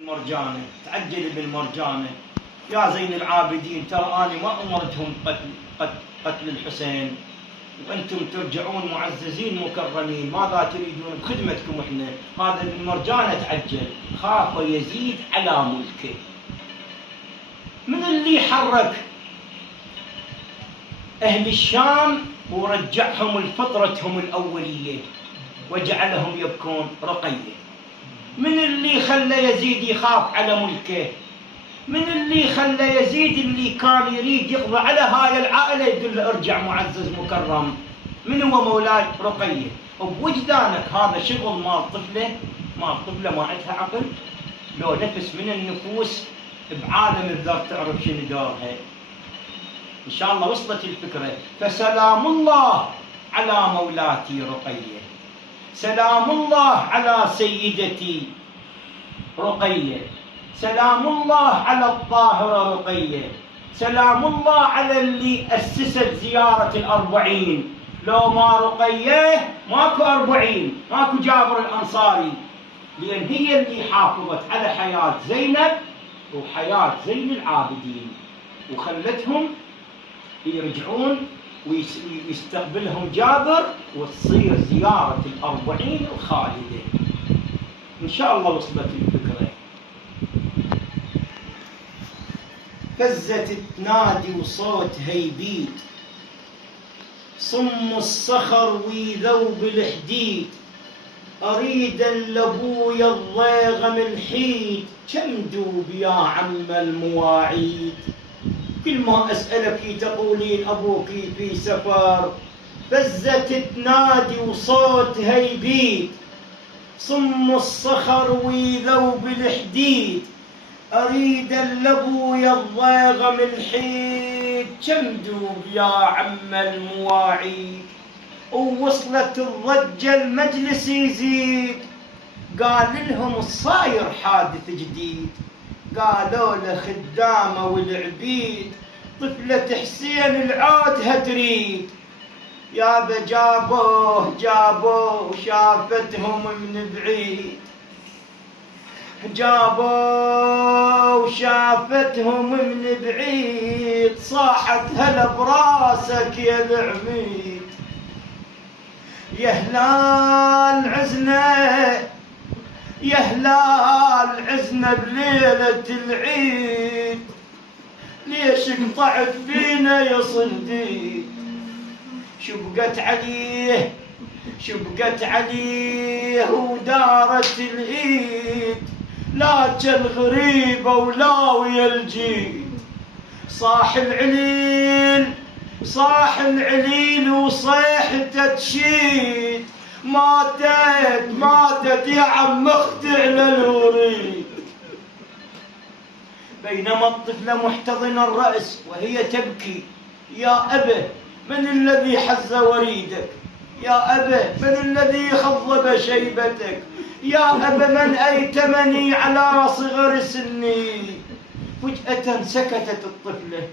المرجانة تعجل بالمرجانة يا زين العابدين، ترى أنا ما أمرتهم قتل الحسين، وأنتم ترجعون معززين مكرمين، ماذا تريدون بخدمتكم إحنا؟ هذا بالمرجانة تعجل، خاف يزيد على ملكه. من اللي حرك أهل الشام ورجعهم لفطرتهم الأولية وجعلهم يبكون؟ رقية. من اللي خلى يزيد يخاف على ملكه؟ من اللي خلى يزيد اللي كان يريد يقضي على هاي العائلة يقول له ارجع معزز مكرم؟ من هو مولاي؟ رقية. بوجدانك هذا شغل مال طفلة؟ مال طفلة ما عندها عقل؟ لو نفس من النفوس بعالم الذر تعرف شنو دورها. إن شاء الله وصلت الفكرة. فسلام الله على مولاتي رقية، سلام الله على سيدتي رقية، سلام الله على الطاهرة رقية، سلام الله على اللي أسست زيارة ال40. لو ما رقية ماكو 40، ماكو جابر الأنصاري، لأن هي اللي حافظت على حياة زينب وحياة زين العابدين وخلتهم يرجعون ويستقبلهم جابر وتصير زيارة ال40 الخالدة. إن شاء الله وصلت الفكرة. فزت تنادي وصوتها يبيد، صم الصخر ويذوب الحديد، أريدا لابويا الضيغم الحيد، كم دوب يا عم المواعيد. كل ما أسألك تقولين أبوك في سفر. فزت تنادي وصوتها يبيد، صم الصخر ويذوب الحديد، أريد لابويا الضيغم الحيد، كم دوب يا عم المواعيد. ووصلت الضجة المجلس يزيد، قال لهم الصاير حادث جديد. قالوا له خدامه والعبيد، طفلة حسين العودها تريد. يابا جابوه شافتهم من بعيد، جابوه شافتهم من بعيد، صاحت هلا براسك يا العميد. يا هلال عزنا يا هلال عزنا بليلة العيد، ليش قطعت فينا يا صنديد؟ شبقت عليه ودارت الايد، لا كالغريبة ولا ويا الجيد. صاح العليل وصيحته تشيد، ماتت يا عم اختي على الوريد. بينما الطفلة محتضنة الرأس وهي تبكي، يا أبه من الذي حز وريدك؟ يا أبه من الذي خضب شيبتك؟ يا أبه من أيتمني على صغر سني؟ فجأة سكتت الطفلة.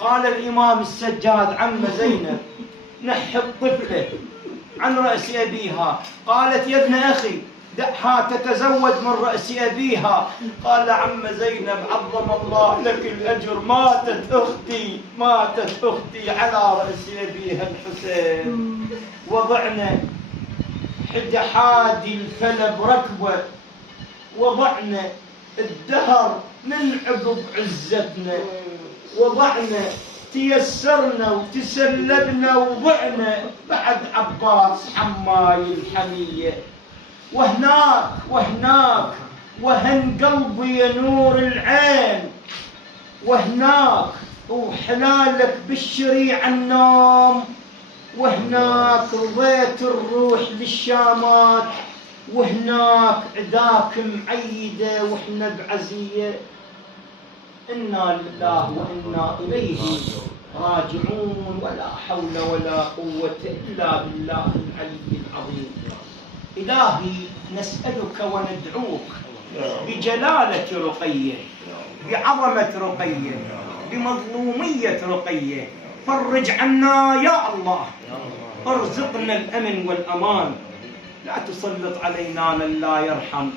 قال الإمام السجاد عم زينب نحي الطفلة عن رأس أبيها. قالت يا ابن أخي دعها تتزوج من رأس أبيها. قال عم زينب عظم الله لك الأجر، ماتت أختي على رأس أبيها الحسين. وضعنا حادي الفلا بركبة، وضعنا الدهر من عقب عزتنا، وضعنا تيسرنا وتسلبنا، وضعنا بعد عباس حماي الحمية. وهناك وهن قلبي يا نور العين، وهناك وحلالك بالشريع النوم، وهناك رضيت الروح للشامات، وهناك عداك معيدة واحنا بعزية. إنا لله وإنا إليه راجعون، ولا حول ولا قوة إلا بالله العلي العظيم. إلهي نسألك وندعوك بجلالة رقية، بعظمة رقية، بمظلومية رقية، فرج عنا يا الله، ارزقنا الأمن والأمان، لا تسلط علينا من لا يرحم.